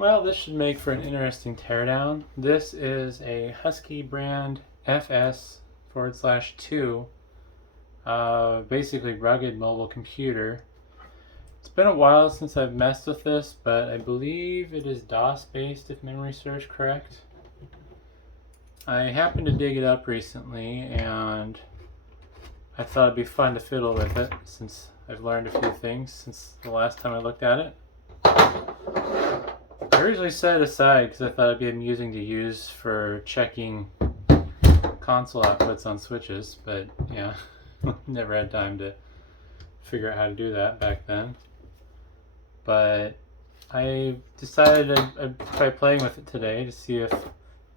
Well, this should make for an interesting teardown. This is a Husky brand FS/2, basically rugged mobile computer. It's been a while since I've messed with this, but I believe it is DOS based if memory serves correct. I happened to dig it up recently and I thought it'd be fun to fiddle with it since I've learned a few things since the last time I looked at it. I originally set it aside because I thought it'd be amusing to use for checking console outputs on switches, but yeah, never had time to figure out how to do that back then. But I decided I'd try playing with it today to see if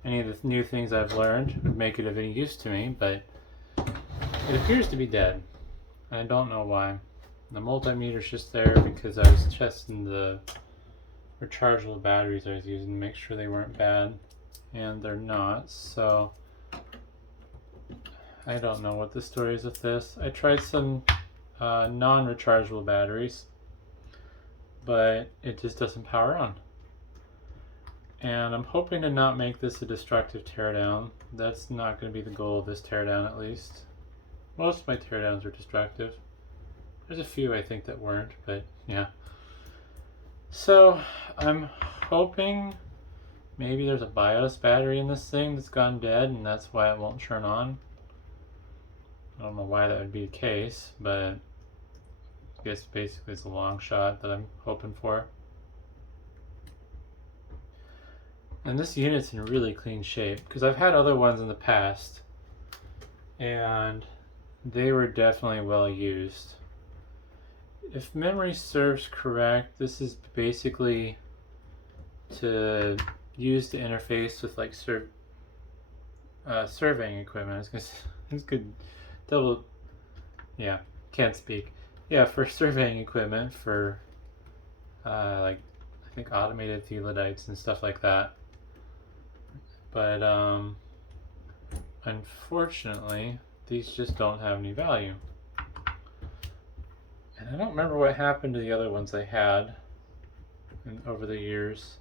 any of the new things I've learned would make it of any use to me, but it appears to be dead. I don't know why. The multimeter's just there because I was testing the rechargeable batteries I was using to make sure they weren't bad, and they're not, so I don't know what the story is with this. I tried some non-rechargeable batteries, but it just doesn't power on. And I'm hoping to not make this a destructive teardown. That's not going to be the goal of this teardown, at least. Most of my teardowns are destructive. There's a few I think that weren't, but yeah. So I'm hoping maybe there's a BIOS battery in this thing that's gone dead and that's why it won't turn on. I don't know why that would be the case, but I guess basically it's a long shot that I'm hoping for. And this unit's in really clean shape because I've had other ones in the past and they were definitely well used. If memory serves correct, this is basically to use to interface with like surveying equipment. It's good double, yeah, can't speak. Yeah, for surveying equipment for like I think automated theodolites and stuff like that. But unfortunately, these just don't have any value. And I don't remember what happened to the other ones I had over the years.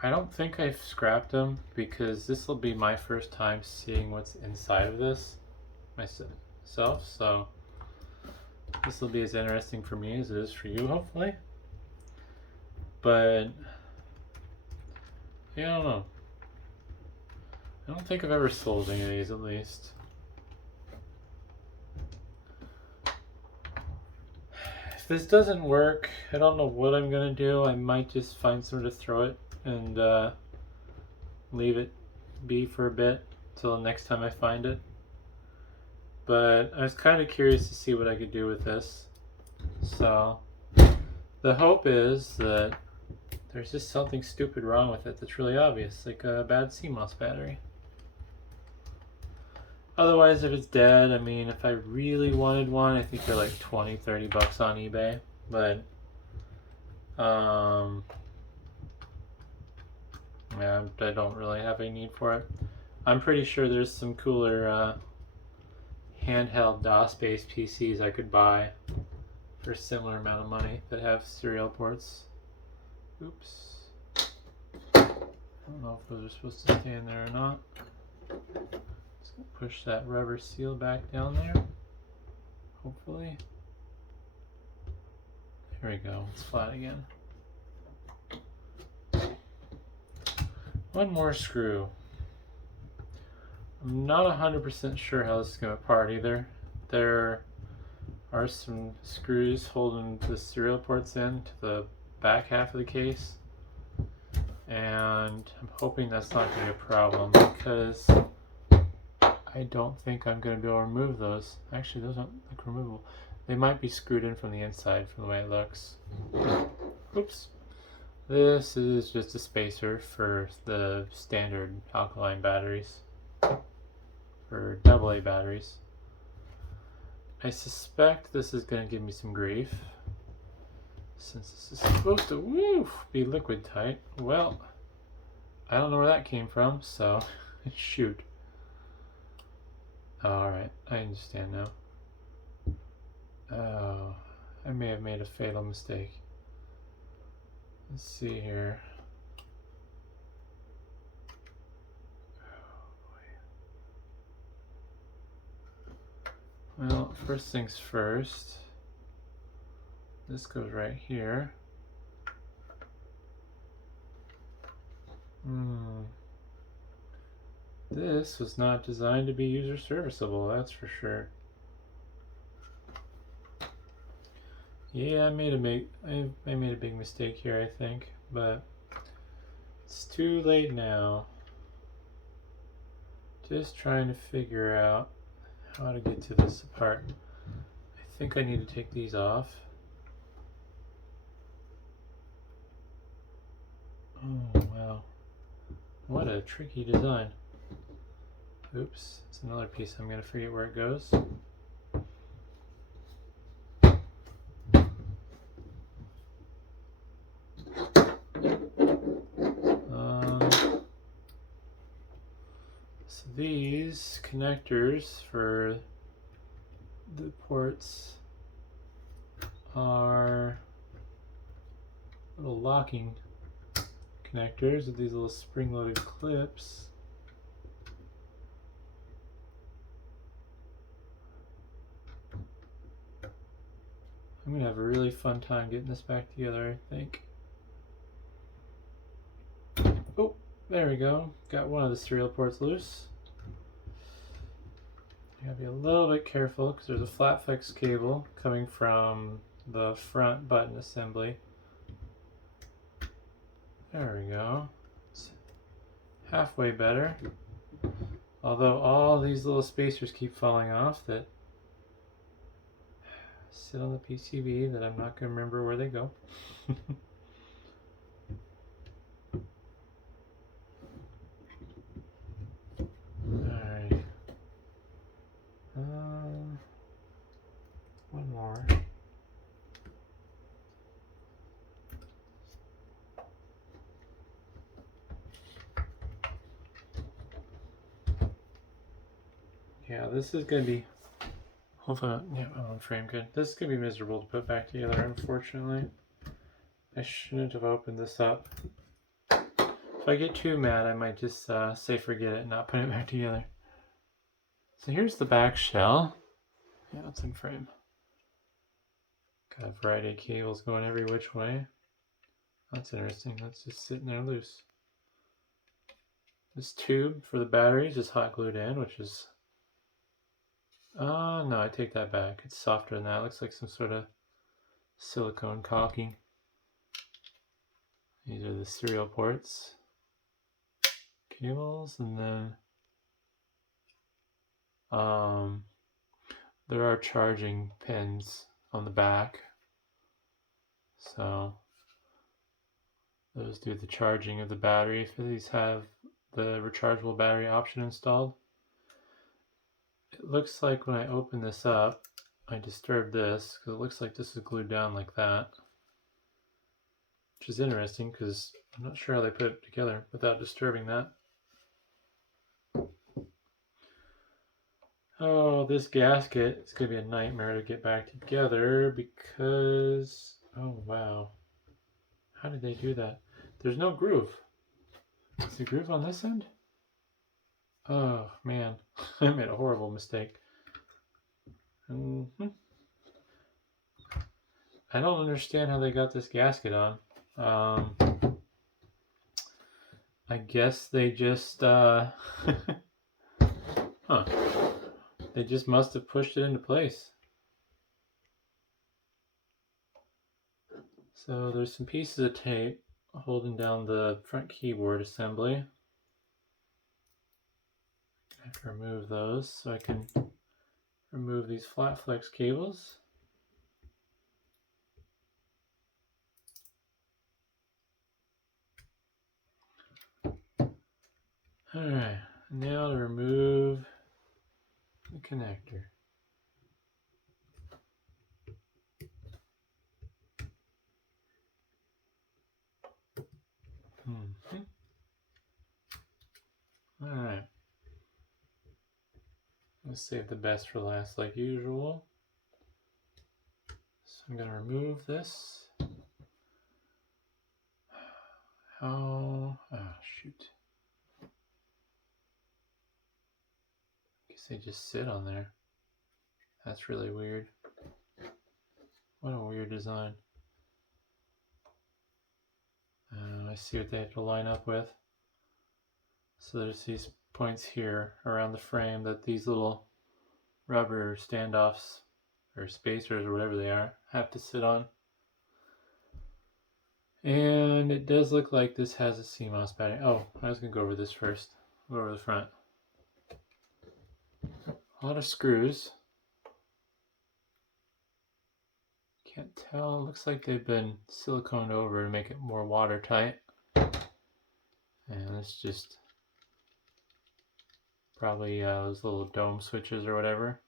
I don't think I've scrapped them because this will be my first time seeing what's inside of this myself, so this will be as interesting for me as it is for you, hopefully. But yeah, I don't know. I don't think I've ever sold any of these, at least. If this doesn't work, I don't know what I'm gonna do. I might just find somewhere to throw it and leave it be for a bit till the next time I find it. But I was kind of curious to see what I could do with this. So the hope is that there's just something stupid wrong with it that's really obvious, like a bad CMOS battery. Otherwise, if it's dead, I mean, if I really wanted one, I think they're like 20-30 bucks on eBay. But yeah, I don't really have a need for it. I'm pretty sure there's some cooler handheld DOS-based PCs I could buy for a similar amount of money that have serial ports. Oops. I don't know if those are supposed to stay in there or not. Just gonna push that rubber seal back down there. Hopefully. There we go. It's flat again. One more screw. I'm not 100% sure how this is going to apart either. There are some screws holding the serial ports in to the back half of the case, and I'm hoping that's not going to be a problem because I don't think I'm going to be able to remove those. Actually, those don't look removable. They might be screwed in from the inside from the way it looks. Oops. This is just a spacer for the standard alkaline batteries, for AA batteries. I suspect this is going to give me some grief since this is supposed to be liquid tight. Well, I don't know where that came from, so shoot. Alright, I understand now. Oh, I may have made a fatal mistake. Let's see here. Well, first things first. This goes right here. This was not designed to be user serviceable, that's for sure. Yeah, I made a big mistake here, I think, but it's too late now. Just trying to figure out how to get to this part. I think I need to take these off. Oh, wow. What a tricky design. Oops, it's another piece. I'm going to forget where it goes. So these connectors for the ports are little locking connectors with these little spring-loaded clips. I'm gonna have a really fun time getting this back together, I think. Oh, there we go. Got one of the serial ports loose. You gotta be a little bit careful because there's a flat flex cable coming from the front button assembly. There we go. It's halfway better. Although all these little spacers keep falling off that sit on the PCB that I'm not going to remember where they go. Alright. One more. Yeah, this is going to be... Hopefully, yeah, I'm on frame good. This is going to be miserable to put back together, unfortunately. I shouldn't have opened this up. If I get too mad, I might just say forget it and not put it back together. So here's the back shell. Yeah, it's in frame. Got a variety of cables going every which way. That's interesting. That's just sitting there loose. This tube for the batteries is hot glued in, which is... no, I take that back. It's softer than that. It looks like some sort of silicone caulking. These are the serial ports. Cables, and then there are charging pins on the back. So those do the charging of the battery. If these have the rechargeable battery option installed. It looks like when I open this up, I disturbed this because it looks like this is glued down like that. Which is interesting because I'm not sure how they put it together without disturbing that. Oh, this gasket is going to be a nightmare to get back together because... Oh, wow. How did they do that? There's no groove. Is the groove on this end? Oh, man. I made a horrible mistake. I don't understand how they got this gasket on. I guess they just... Huh. They just must have pushed it into place. So there's some pieces of tape holding down the front keyboard assembly. I have to remove those so I can remove these flat flex cables. Alright, now to remove the connector. Alright. Let's save the best for last like usual. So I'm going to remove this. How? Oh, shoot. I guess they just sit on there. That's really weird. What a weird design. I see what they have to line up with. So there's these points here around the frame that these little rubber standoffs or spacers or whatever they are have to sit on. And it does look like this has a CMOS battery. Oh, I was going to go over this first. Go over the front. A lot of screws. Can't tell. It looks like they've been siliconed over to make it more watertight. And it's just probably those little dome switches or whatever.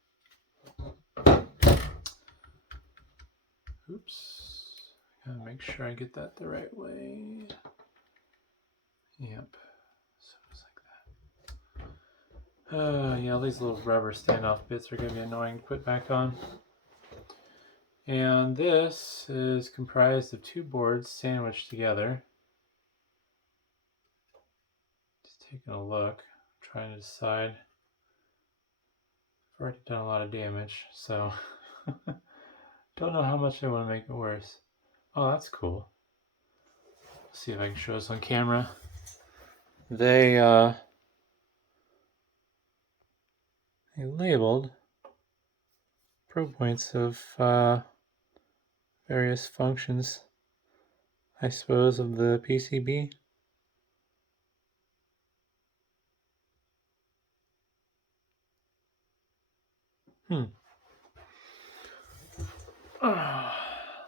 Oops. Gotta make sure I get that the right way. Yep. So it's like that. Yeah, these little rubber standoff bits are gonna be annoying to put back on. And this is comprised of two boards sandwiched together. Just taking a look, trying to decide. I've already done a lot of damage, so don't know how much I want to make it worse. Oh, that's cool. Let's see if I can show this on camera. They labeled probe points of various functions, I suppose, of the PCB.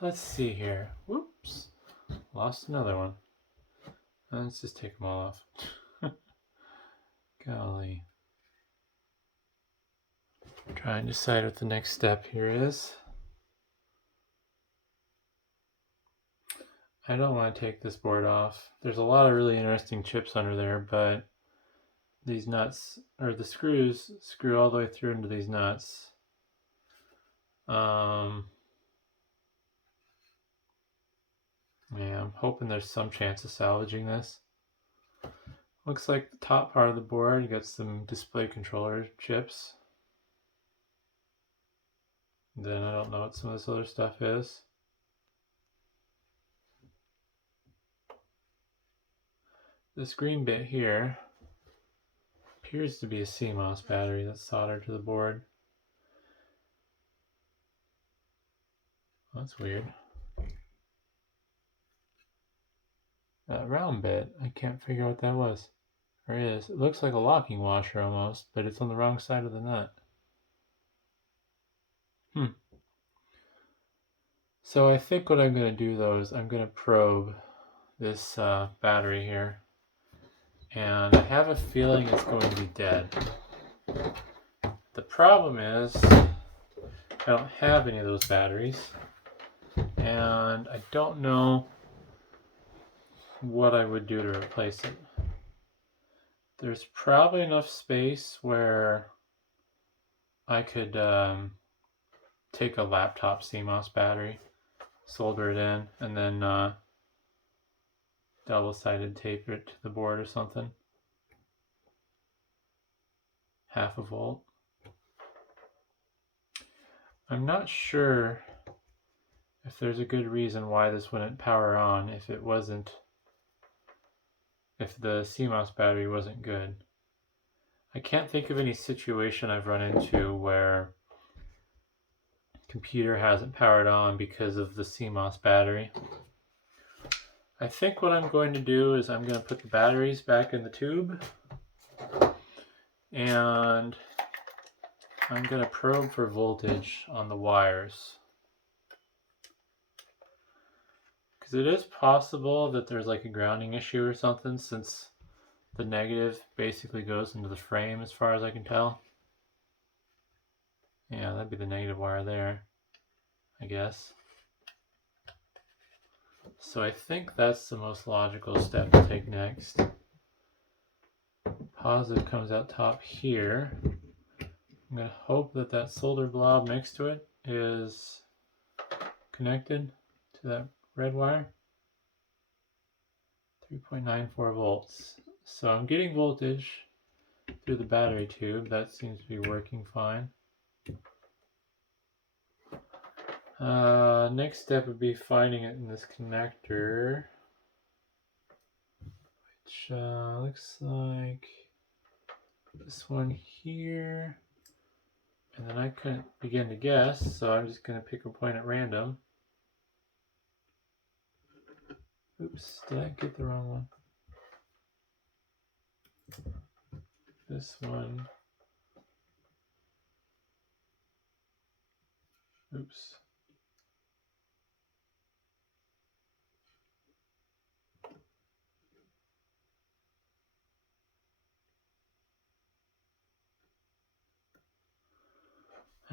Let's see here. Whoops. Lost another one. Let's just take them all off. Golly. Try and decide what the next step here is. I don't want to take this board off. There's a lot of really interesting chips under there, but these nuts, or the screws, screw all the way through into these nuts. Yeah, I'm hoping there's some chance of salvaging this. Looks like the top part of the board, you got some display controller chips. Then I don't know what some of this other stuff is. This green bit here appears to be a CMOS battery that's soldered to the board. That's weird. That round bit, I can't figure out what that was. Or is. It looks like a locking washer almost, but it's on the wrong side of the nut. So I think what I'm going to do though is I'm going to probe this battery here. And I have a feeling it's going to be dead. The problem is I don't have any of those batteries. And I don't know what I would do to replace it. There's probably enough space where I could take a laptop CMOS battery, solder it in, and then double-sided tape it to the board or something. 0.5 volt. I'm not sure if there's a good reason why this wouldn't power on if the CMOS battery wasn't good. I can't think of any situation I've run into where computer hasn't powered on because of the CMOS battery. I think what I'm going to do is I'm going to put the batteries back in the tube and I'm going to probe for voltage on the wires. Because it is possible that there's like a grounding issue or something, since the negative basically goes into the frame as far as I can tell. Yeah, that'd be the negative wire there, I guess. So I think that's the most logical step to take next. Positive comes out top here. I'm going to hope that that solder blob next to it is connected to that red wire. 3.94 volts. So I'm getting voltage through the battery tube. That seems to be working fine. Next step would be finding it in this connector, which looks like this one here. And then I couldn't begin to guess, so I'm just going to pick a point at random. Oops, did I get the wrong one? This one. Oops.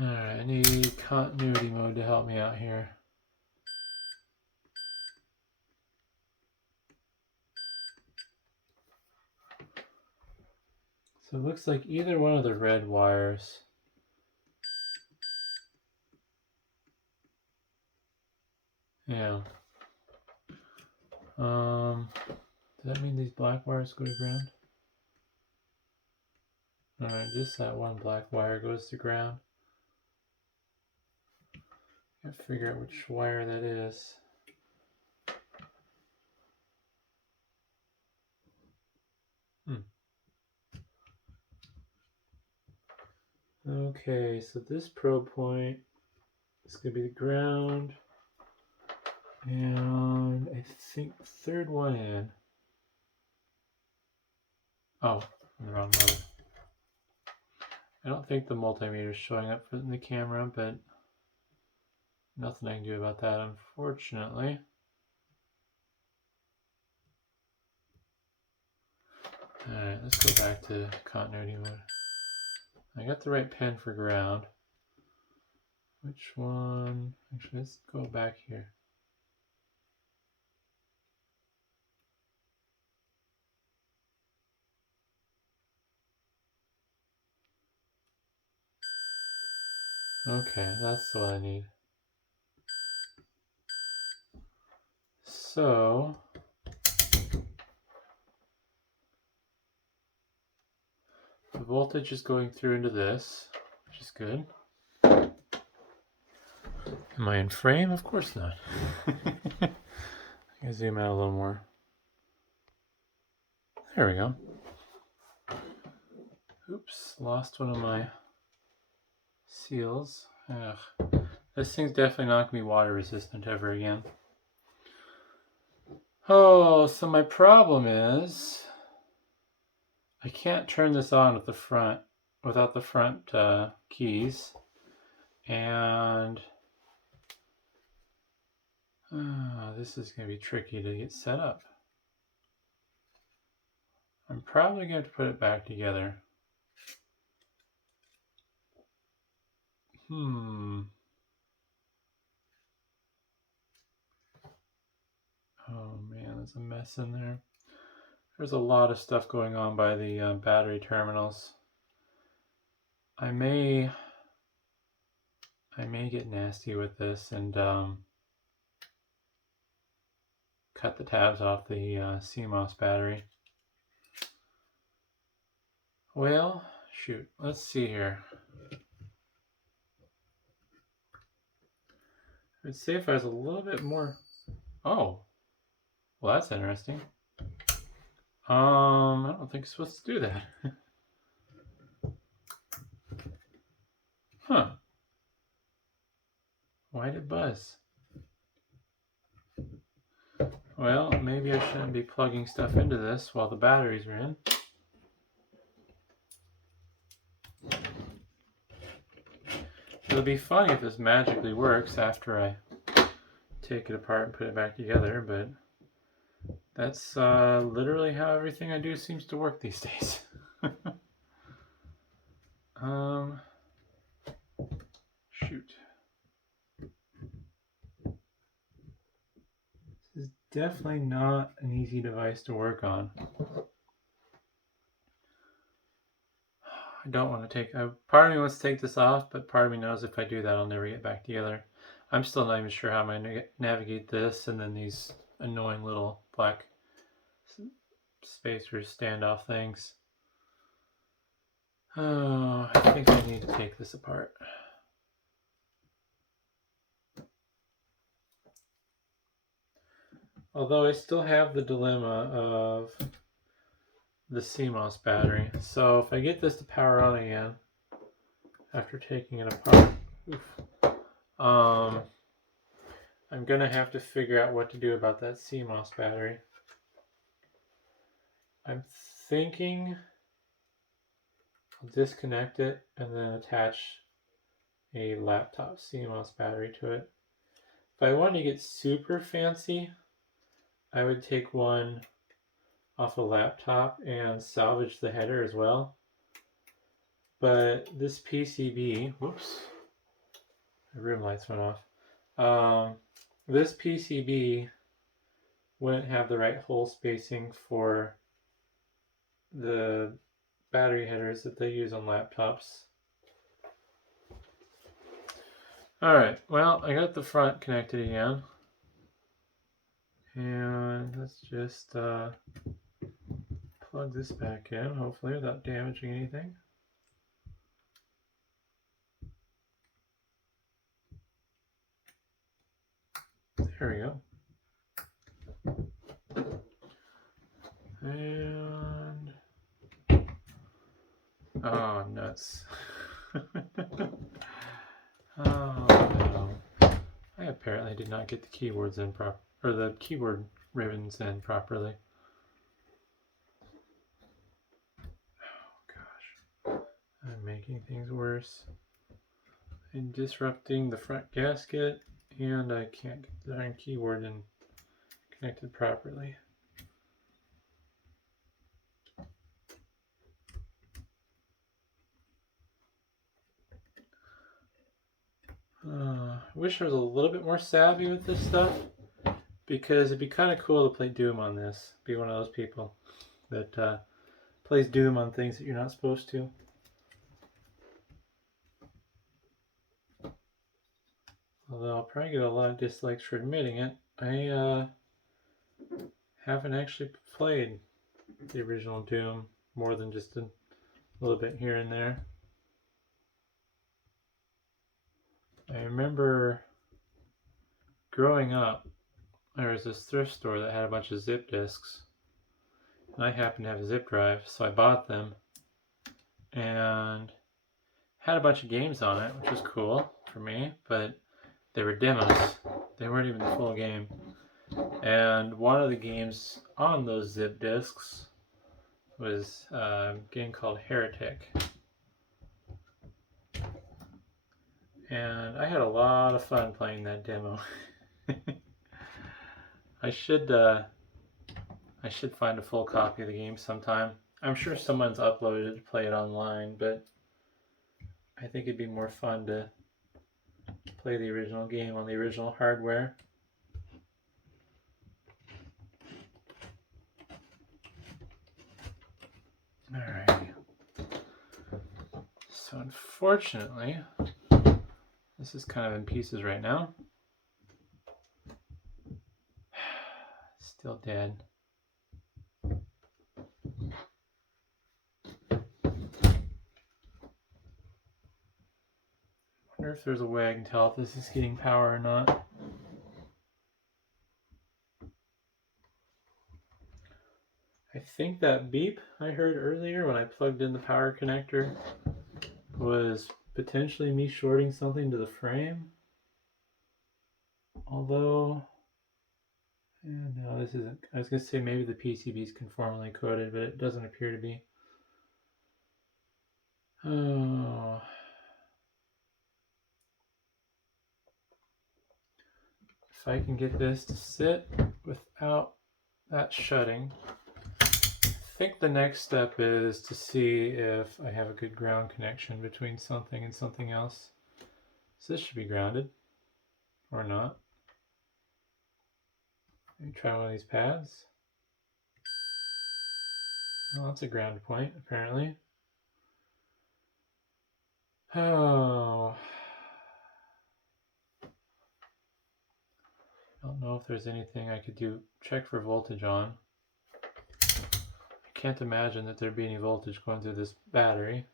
Alright, I need continuity mode to help me out here. So it looks like either one of the red wires. Yeah. Does that mean these black wires go to ground? Alright, just that one black wire goes to ground. Gotta figure out which wire that is. Okay, so this probe point is going to be the ground, and I think the third one in. Oh, in the wrong mode. I don't think the multimeter is showing up in the camera, but nothing I can do about that, unfortunately. Alright, let's go back to continuity mode. I got the right pin for ground. Which one? Actually, let's go back here. Okay, that's what I need. So, the voltage is going through into this, which is good. Am I in frame? Of course not. I can zoom out a little more. There we go. Oops, lost one of my seals. Ugh. This thing's definitely not going to be water resistant ever again. Oh, so my problem is I can't turn this on with the front without the front keys, and this is going to be tricky to get set up. I'm probably going to have to put it back together. Oh man, there's a mess in there. There's a lot of stuff going on by the battery terminals. I may get nasty with this and cut the tabs off the CMOS battery. Well, shoot, let's see here. I'd say if I was a little bit more... Oh, well that's interesting. I don't think I'm supposed to do that. Huh. Why did it buzz? Well, maybe I shouldn't be plugging stuff into this while the batteries are in. It'll be funny if this magically works after I take it apart and put it back together, but that's literally how everything I do seems to work these days. Shoot. This is definitely not an easy device to work on. I don't want to take... part of me wants to take this off, but part of me knows if I do that, I'll never get back together. I'm still not even sure how I'm going to navigate this and then these annoying little black spacers standoff things. Oh, I think I need to take this apart. Although I still have the dilemma of the CMOS battery. So if I get this to power on again after taking it apart, I'm gonna have to figure out what to do about that CMOS battery. I'm thinking I'll disconnect it and then attach a laptop CMOS battery to it. If I wanted to get super fancy, I would take one off a laptop and salvage the header as well. But this PCB, whoops, the room lights went off. This PCB wouldn't have the right hole spacing for the battery headers that they use on laptops. Alright, well, I got the front connected again. And let's just plug this back in, hopefully without damaging anything. There we go. And oh, nuts. Oh no. I apparently did not get the keyboards in or the keyboard ribbons in properly. Oh gosh. I'm making things worse. I'm disrupting the front gasket, and I can't get the darn keyboard in connected properly. I wish I was a little bit more savvy with this stuff, because it'd be kind of cool to play Doom on this. Be one of those people that plays Doom on things that you're not supposed to. Although I'll probably get a lot of dislikes for admitting it, I haven't actually played the original Doom more than just a little bit here and there. I remember growing up, there was this thrift store that had a bunch of zip disks, and I happened to have a zip drive, so I bought them and had a bunch of games on it, which was cool for me, but they were demos. They weren't even the full game. And one of the games on those zip disks was a game called Heretic. And I had a lot of fun playing that demo. I should find a full copy of the game sometime. I'm sure someone's uploaded it to play it online, but I think it'd be more fun to play the original game on the original hardware. Alright. So unfortunately, this is kind of in pieces right now. Still dead. I wonder if there's a way I can tell if this is getting power or not. I think that beep I heard earlier when I plugged in the power connector was potentially me shorting something to the frame. Although, no, this isn't. I was going to say maybe the PCB is conformally coated, but it doesn't appear to be. Oh. If I can get this to sit without that shutting, I think the next step is to see if I have a good ground connection between something and something else. So this should be grounded, or not. Let me try one of these pads. Oh, that's a ground point, apparently. Oh. I don't know if there's anything I could do. Check for voltage on. I can't imagine that there'd be any voltage going through this battery.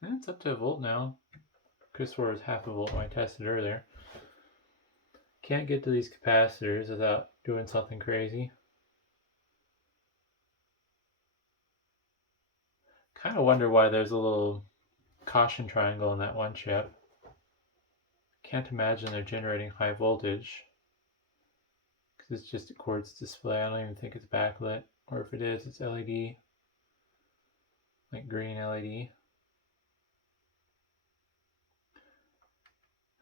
And it's up to a volt now. Could have swore it was half a volt when I tested earlier. can't get to these capacitors without doing something crazy. Kind of wonder why there's a little caution triangle in that one chip. Can't imagine they're generating high voltage, because it's just a quartz display. I don't even think it's backlit, or if it is, it's LED, like green LED.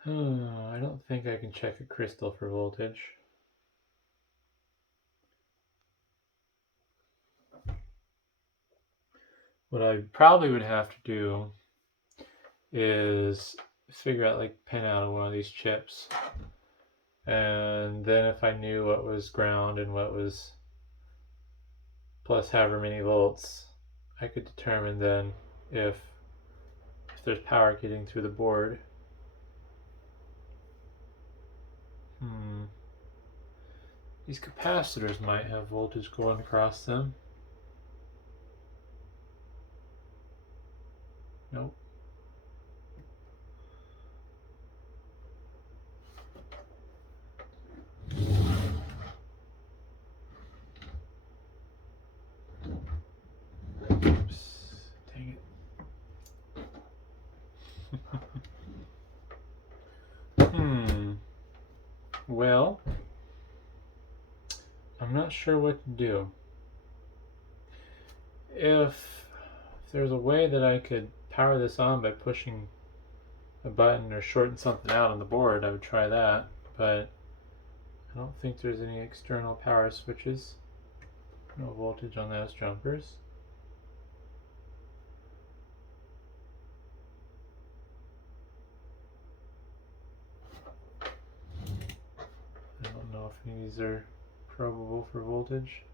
I don't think I can check a crystal for voltage. What I probably would have to do is figure out, like, pin out one of these chips, and then if I knew what was ground and what was plus however many volts, I could determine then if there's power getting through the board. These capacitors might have voltage going across them. Nope. Oops. Dang it. Well, I'm not sure what to do. If there's a way that I could power this on by pushing a button or shorting something out on the board, I would try that, but I don't think there's any external power switches. No voltage on those jumpers. I don't know if any of these are probable for voltage.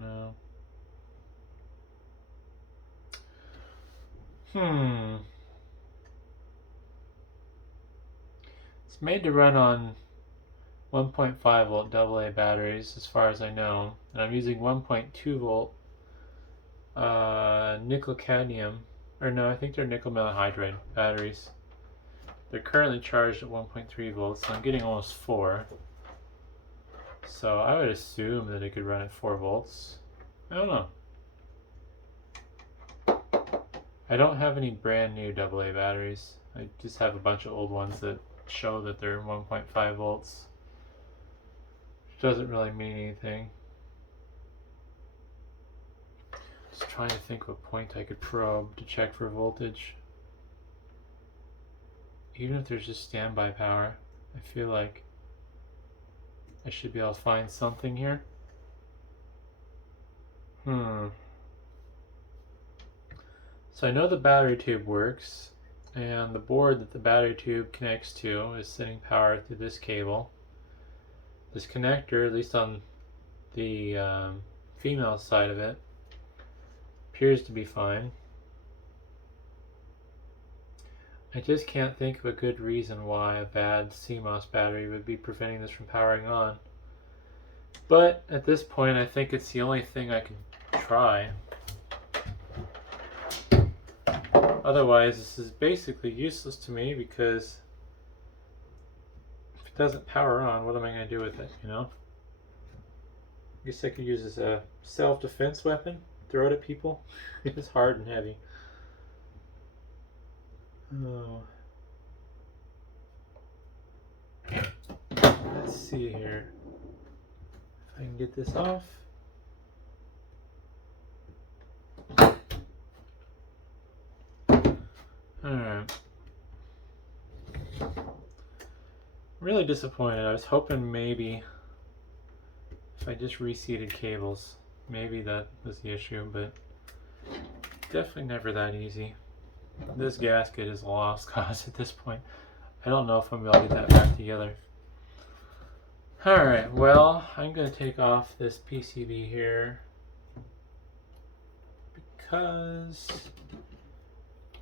No. It's made to run on 1.5 volt AA batteries, as far as I know, and I'm using 1.2 volt nickel cadmium, or no, I think they're nickel metal hydride batteries. They're currently charged at 1.3 volts, so I'm getting almost 4. So I would assume that it could run at 4 volts. I don't know. I don't have any brand new AA batteries. I just have a bunch of old ones that show that they're 1.5 volts. Which doesn't really mean anything. Just trying to think what point I could probe to check for voltage. Even if there's just standby power, I feel like I should be able to find something here. So I know the battery tube works, and the board that the battery tube connects to is sending power through this cable. This connector, at least on the female side of it, appears to be fine. I just can't think of a good reason why a bad CMOS battery would be preventing this from powering on. But at this point, I think it's the only thing I can try. Otherwise, this is basically useless to me, because if it doesn't power on, what am I going to do with it, you know? I guess I could use it as a self-defense weapon, throw it at people. It's hard and heavy. Oh. Let's see here. If I can get this off. Alright. Really disappointed. I was hoping maybe if I just reseated cables, maybe that was the issue, but definitely never that easy. This gasket is a lost cause at this point. I don't know if I'm going to get that back together. Alright, well, I'm going to take off this PCB here because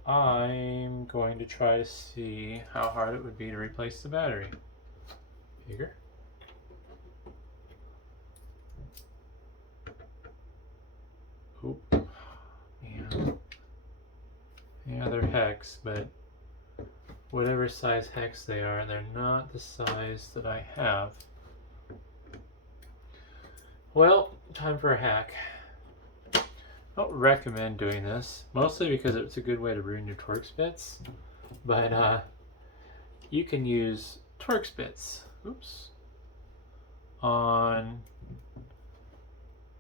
I'm going to try to see how hard it would be to replace the battery. Bigger. Oop. Yeah, they're hex, but whatever size hex they are. They're not the size that I have. Well, time for a hack. I don't recommend doing this, mostly because it's a good way to ruin your Torx bits, but you can use Torx bits, on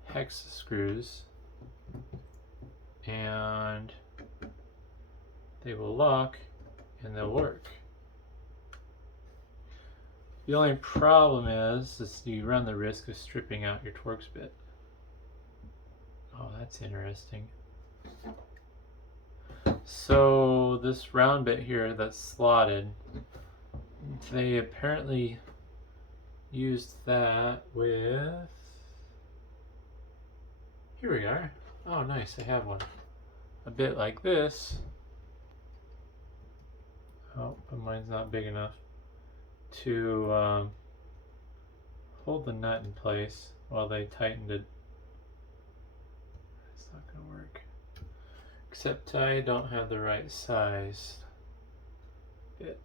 hex screws, and they will lock and they'll work. The only problem is you run the risk of stripping out your Torx bit. Oh, that's interesting. So this round bit here that's slotted, they apparently used that with, here we are. Oh nice, I have one. A bit like this. Oh, but mine's not big enough to hold the nut in place while they tightened it. It's not going to work. Except I don't have the right size bit.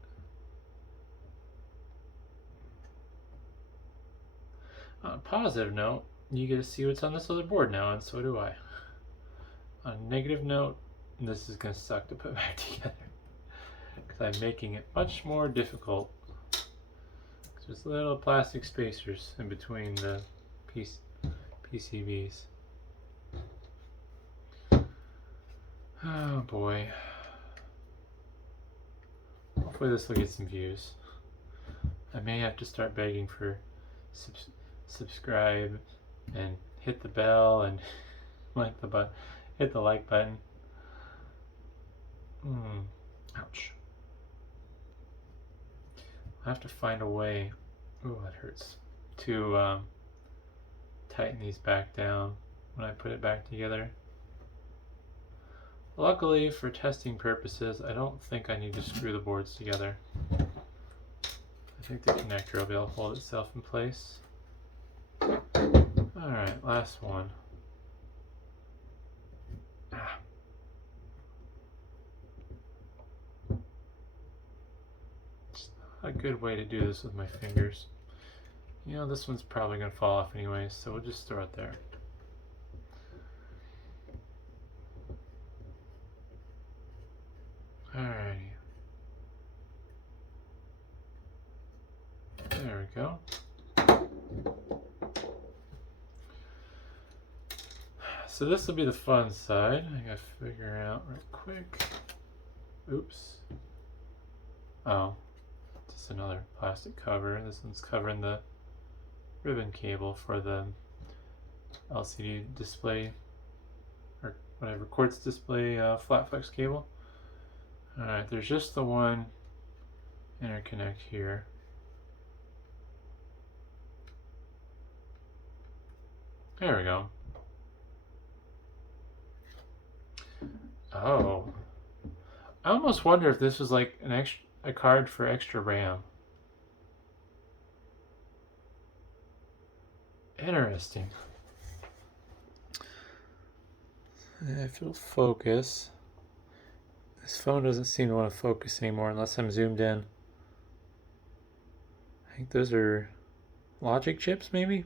On a positive note, you get to see what's on this other board now, and so do I. On a negative note, this is going to suck to put back together, because I'm making it much more difficult. There's little plastic spacers in between the PCBs. Oh boy. Hopefully this will get some views. I may have to start begging for subscribe and hit the bell and hit the like button. Ouch. I have to find a way, ooh that hurts, to tighten these back down when I put it back together. Luckily, for testing purposes, I don't think I need to screw the boards together. I think the connector will be able to hold itself in place. Alright, last one. A good way to do this with my fingers. You know, this one's probably going to fall off anyway, so we'll just throw it there. Alrighty. There we go. So this will be the fun side. I gotta figure out real quick. Oops. Oh. Another plastic cover. This one's covering the ribbon cable for the LCD display, or whatever, quartz display flat flex cable. Alright, there's just the one interconnect here. There we go. Oh. I almost wonder if this was like a card for extra RAM. Interesting. If it'll focus. This phone doesn't seem to want to focus anymore unless I'm zoomed in. I think those are logic chips, maybe?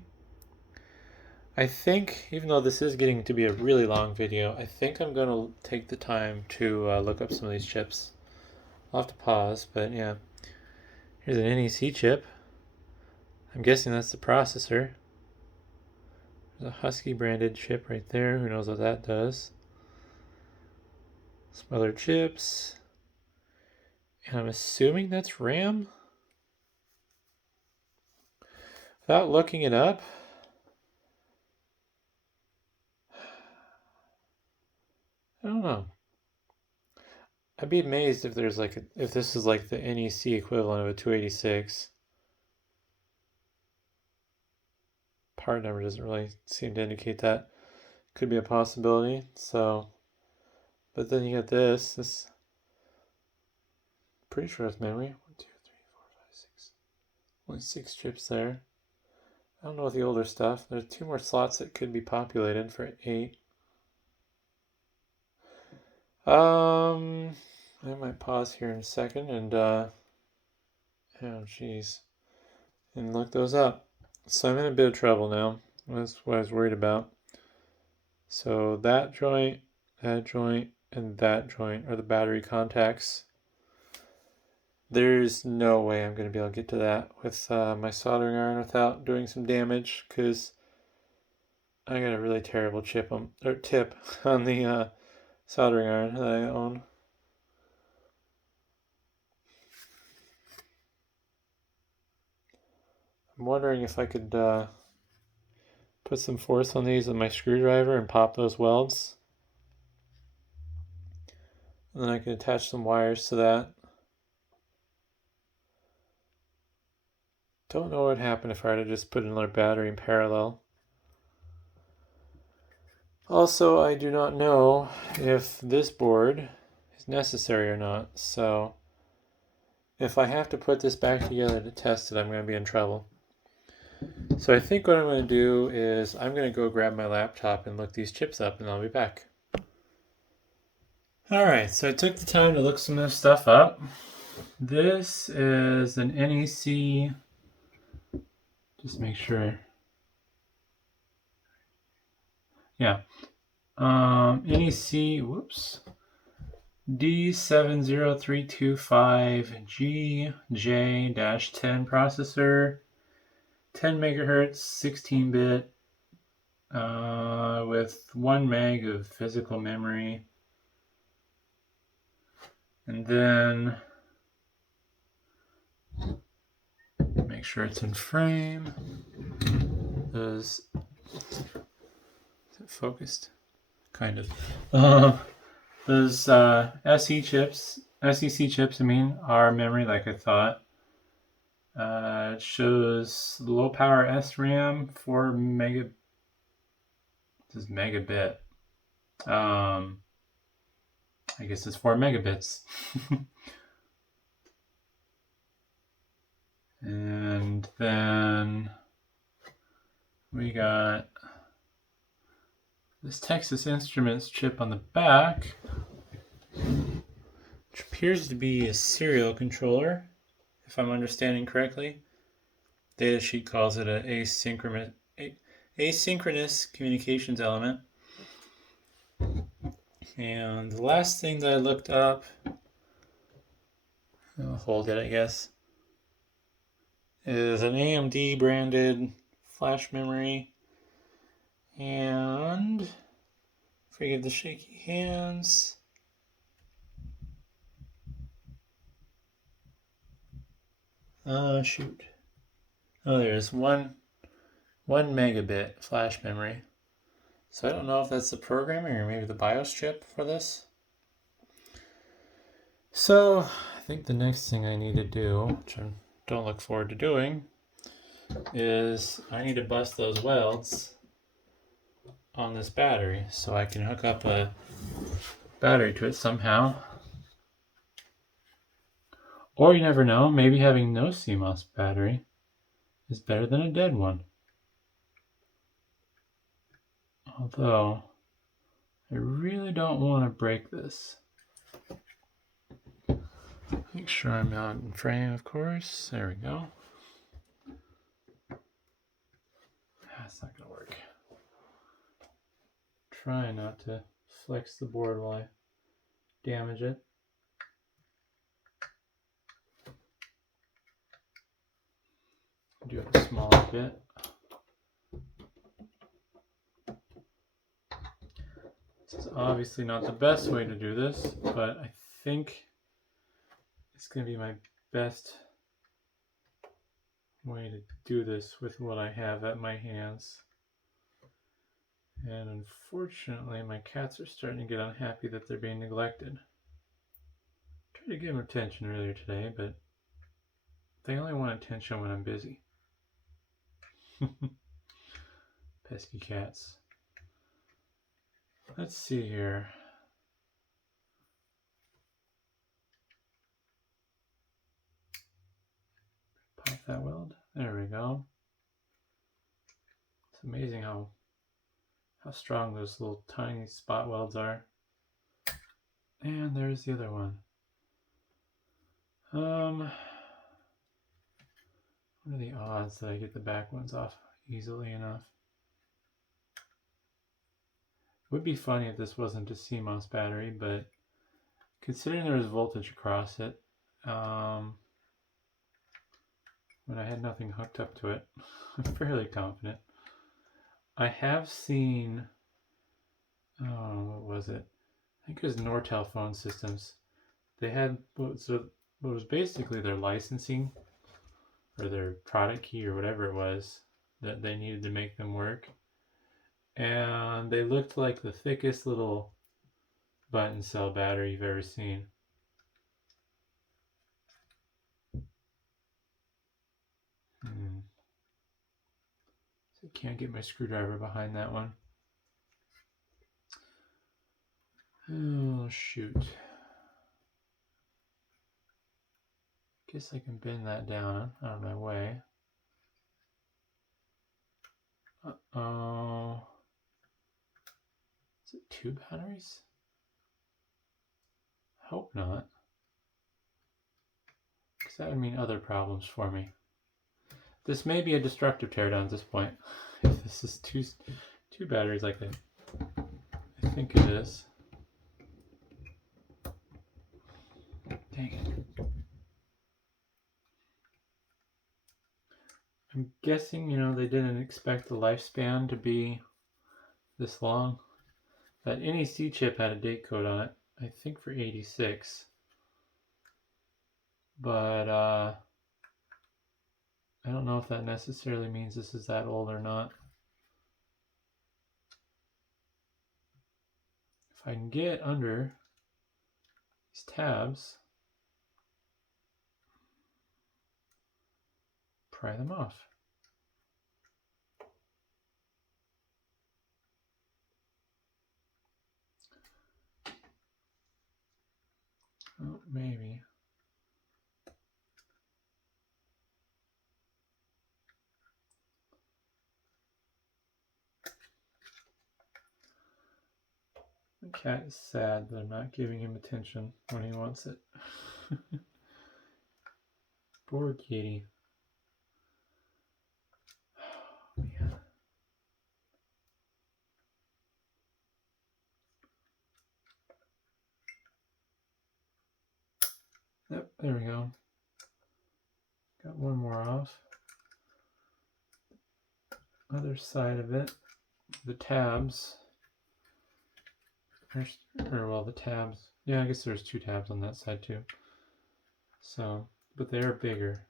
I think, even though this is getting to be a really long video, I think I'm going to take the time to look up some of these chips. I'll have to pause, but yeah. Here's an NEC chip. I'm guessing that's the processor. There's a Husky branded chip right there. Who knows what that does? Some other chips. And I'm assuming that's RAM? Without looking it up, I don't know. I'd be amazed if there's like if this is like the NEC equivalent of a 286. Part number doesn't really seem to indicate that. Could be a possibility. So, but then you got this. Pretty sure it's memory. 1, 2, 3, 4, 5, 6. Only 6 chips there. I don't know what the older stuff. There's 2 more slots that could be populated for 8. I might pause here in a second and oh geez, and look those up. So I'm in a bit of trouble now. That's what I was worried about. So that joint, and that joint are the battery contacts. There's no way I'm going to be able to get to that with my soldering iron without doing some damage, because I got a really terrible tip on the soldering iron that I own. I'm wondering if I could put some force on these with my screwdriver and pop those welds. And then I can attach some wires to that. Don't know what would happen if I were to just put another battery in parallel. Also, I do not know if this board is necessary or not, so if I have to put this back together to test it, I'm going to be in trouble. So I think what I'm going to do is I'm going to go grab my laptop and look these chips up, and I'll be back. Alright, so I took the time to look some of this stuff up. This is an NEC, just make sure, yeah, NEC, whoops, D70325GJ-10 processor, 10 megahertz, 16-bit, with 1 meg of physical memory. And then make sure it's in frame. Is it focused? Kind of. Those SEC chips, are memory like I thought. It shows low power SRAM, 4 megabit. This is megabit. I guess it's 4 megabits. And then we got this Texas Instruments chip on the back, which appears to be a serial controller, if I'm understanding correctly. Datasheet calls it an asynchronous communications element. And the last thing that I looked up, I'll hold it I guess, is an AMD branded flash memory. And forgive the shaky hands. Shoot. Oh, there's one megabit flash memory. So I don't know if that's the programming or maybe the BIOS chip for this. So I think the next thing I need to do, which I don't look forward to doing, is I need to bust those welds on this battery so I can hook up a battery to it somehow. Or you never know, maybe having no CMOS battery is better than a dead one. Although, I really don't want to break this. Make sure I'm out in frame, of course. There we go. That's not going to work. Try not to flex the board while I damage it. Do it a small bit. This is obviously not the best way to do this, but I think it's going to be my best way to do this with what I have at my hands. And unfortunately, my cats are starting to get unhappy that they're being neglected. I tried to give them attention earlier today, but they only want attention when I'm busy. Pesky cats. Let's see here. Pop that weld. There we go. It's amazing how strong those little tiny spot welds are. And there's the other one. What are the odds that I get the back ones off easily enough? It would be funny if this wasn't a CMOS battery, but considering there was voltage across it, when I had nothing hooked up to it, I'm fairly confident. I have seen, what was it? I think it was Nortel phone systems. They had what was basically their licensing or their product key or whatever it was that they needed to make them work. And they looked like the thickest little button cell battery you've ever seen. So I can't get my screwdriver behind that one. Oh, shoot. Guess I can bend that down out of my way. Uh-oh. Is it 2 batteries? Hope not. Because that would mean other problems for me. This may be a destructive teardown at this point. If this is two batteries like I think it is. Dang it. I'm guessing, they didn't expect the lifespan to be this long. That NEC chip had a date code on it, I think for 86. But I don't know if that necessarily means this is that old or not. If I can get under these tabs, pry them off. Oh, maybe. The cat is sad that I'm not giving him attention when he wants it. Poor kitty. Oh, man. Yep, there we go. Got one more off. Other side of it, the tabs. The tabs. Yeah, I guess there's 2 tabs on that side too. So, but they're bigger.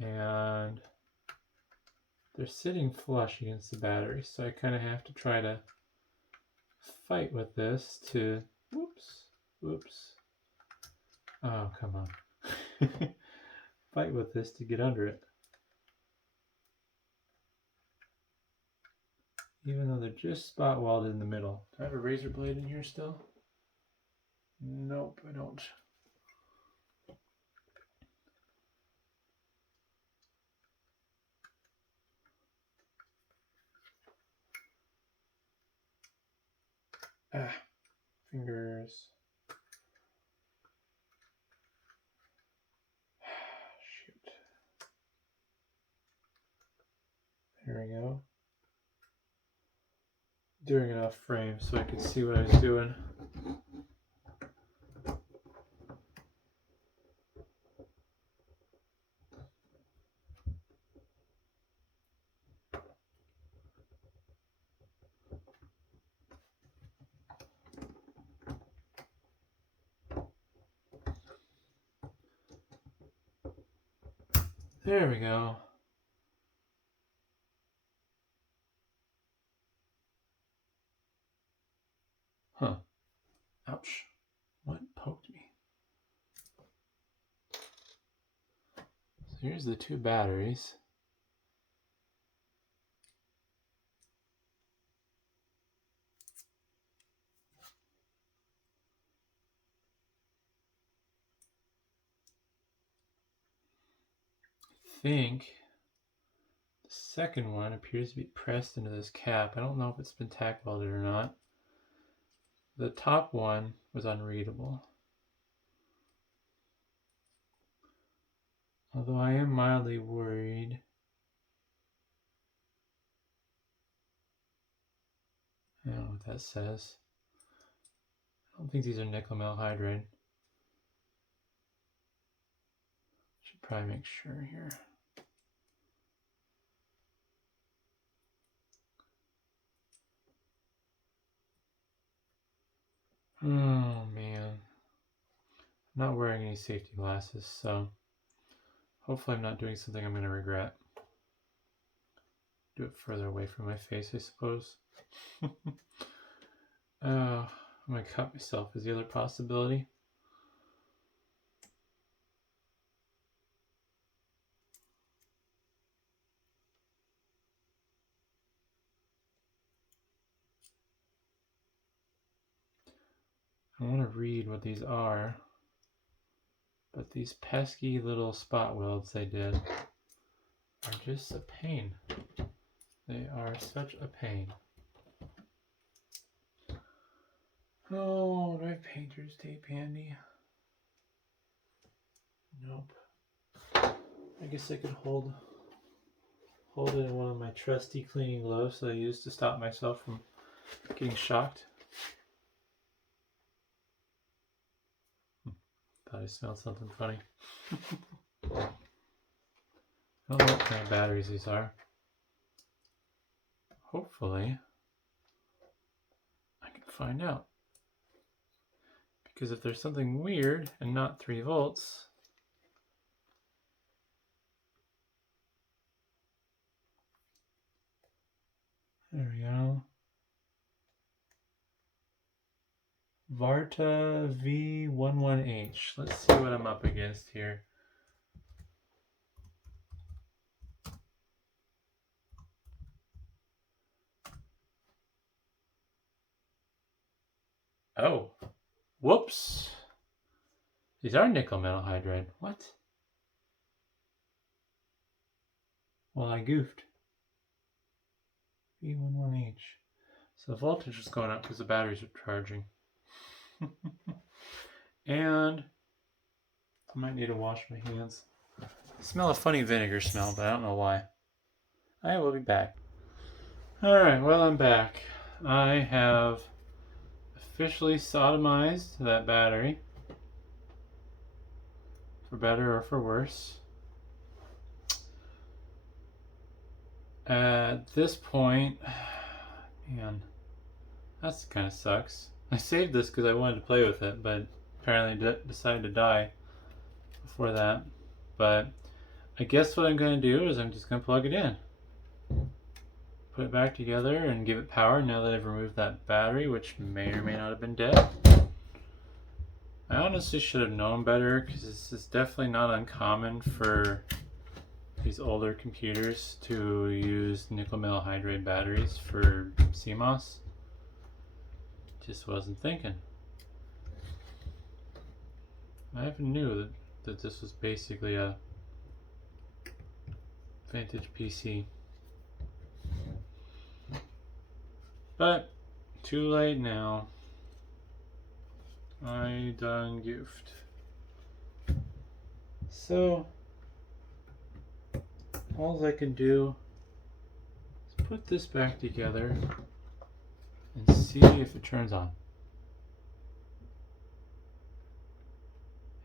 And they're sitting flush against the battery, so I kind of have to try to fight with this to, whoops. Oh, come on. Fight with this to get under it. Even though they're just spot welded in the middle. Do I have a razor blade in here still? Nope, I don't. Fingers. Shoot. There we go. Doing it off frame so I could see what I was doing. There we go. Huh. Ouch. What poked me? So here's the 2 batteries. I think the second one appears to be pressed into this cap. I don't know if it's been tack welded or not. The top one was unreadable. Although I am mildly worried. I don't know what that says. I don't think these are nickel metal hydride. Should probably make sure here. Oh man. I'm not wearing any safety glasses, so hopefully I'm not doing something I'm going to regret. Do it further away from my face, I suppose. I might cut myself is the other possibility. I want to read what these are, but these pesky little spot welds they did are just a pain. They are such a pain. Oh, do I have painter's tape handy? Nope. I guess I could hold it in one of my trusty cleaning gloves that I use to stop myself from getting shocked. Thought I smelled something funny. I don't know what kind of batteries these are. Hopefully, I can find out. Because if there's something weird and not 3 volts, there we go. Varta V11H. Let's see what I'm up against here. Oh, whoops. These are nickel metal hydride. What? Well, I goofed. V11H. So the voltage is going up because the batteries are charging. And I might need to wash my hands. I smell a funny vinegar smell, but I don't know why. I will be back. Alright, well, I'm back. I have officially sodomized that battery. For better or for worse. At this point, man, that kind of sucks. I saved this because I wanted to play with it, but apparently decided to die before that. But I guess what I'm going to do is I'm just going to plug it in. Put it back together and give it power now that I've removed that battery, which may or may not have been dead. I honestly should have known better because this is definitely not uncommon for these older computers to use nickel metal hydride batteries for CMOS. Just wasn't thinking. I even knew that this was basically a vintage PC. But too late now. I done goofed. So all I can do is put this back together and see if it turns on.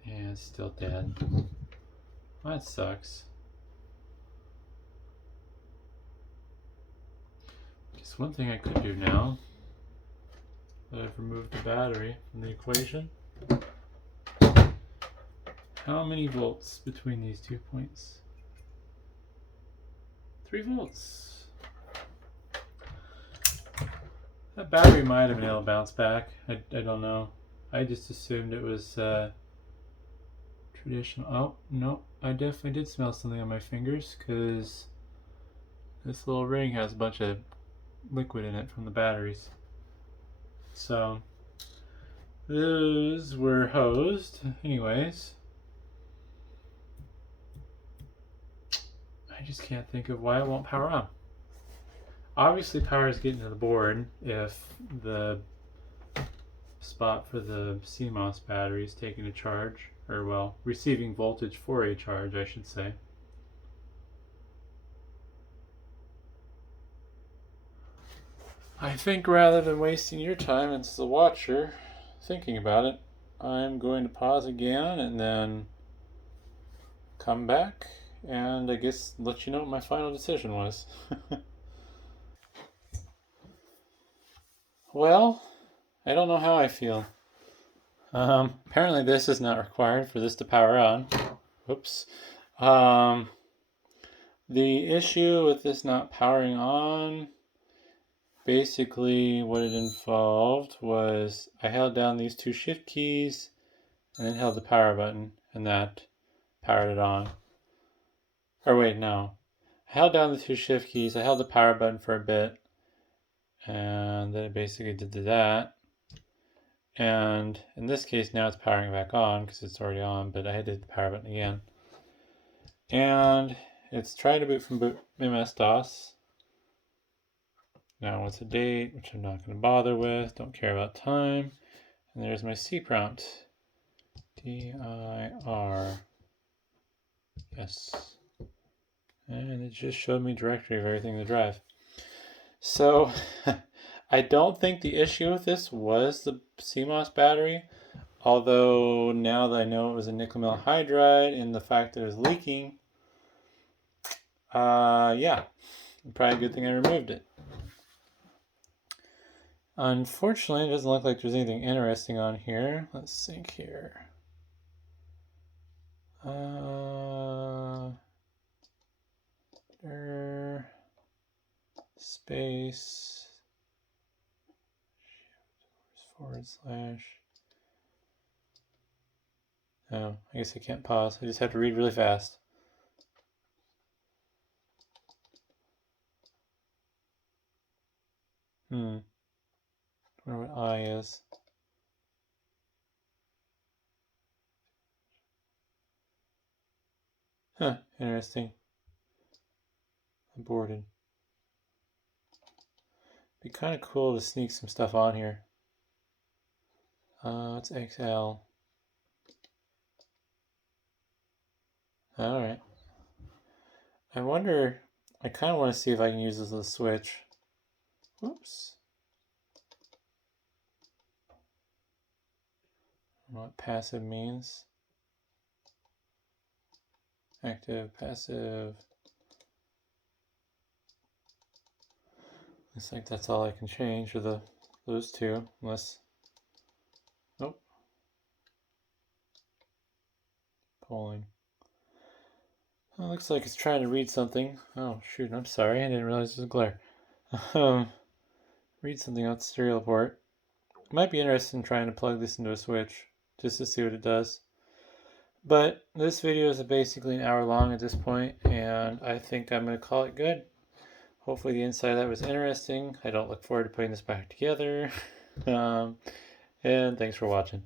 Yeah, it's still dead. That sucks. Guess one thing I could do now that I've removed the battery from the equation. How many volts between these 2 points? 3 volts. That battery might have been able to bounce back. I don't know. I just assumed it was traditional. Oh, no. I definitely did smell something on my fingers because this little ring has a bunch of liquid in it from the batteries. So those were hosed. Anyways, I just can't think of why it won't power on. Obviously power is getting to the board if the spot for the CMOS battery is taking a charge or well, receiving voltage for a charge, I should say. I think rather than wasting your time as the watcher thinking about it, I'm going to pause again and then come back and I guess let you know what my final decision was. Well, I don't know how I feel. Apparently this is not required for this to power on. Whoops. The issue with this not powering on, basically what it involved was I held down these two shift keys and then held the power button, and that powered it on. Or wait, no. I held down the two shift keys, I held the power button for a bit, and then it basically did that. And in this case now it's powering back on because it's already on, but I had to hit the power button again. And it's trying to boot from MS-DOS. Now what's a date, which I'm not going to bother with, don't care about time. And there's my C prompt. dir. Yes. And it just showed me directory of everything to drive. So I don't think the issue with this was the CMOS battery, although now that I know it was a nickel metal hydride and the fact that it was leaking, yeah, probably a good thing I removed it. Unfortunately, it doesn't look like there's anything interesting on here. Let's think here. Space / oh, I guess I can't pause. I just have to read really fast. I wonder what I is. Huh, interesting. Aborted. Be kind of cool to sneak some stuff on here. It's XL. Alright. I wonder, I kind of want to see if I can use this as a switch. Whoops. I don't know what passive means. Active, passive. Looks like that's all I can change are those two, unless, nope. Polling. Well, looks like it's trying to read something. Oh shoot, I'm sorry, I didn't realize it was glare. Read something out the serial port. Might be interested in trying to plug this into a switch, just to see what it does. But this video is basically an hour long at this point, and I think I'm going to call it good. Hopefully the inside of that was interesting. I don't look forward to putting this back together. And thanks for watching.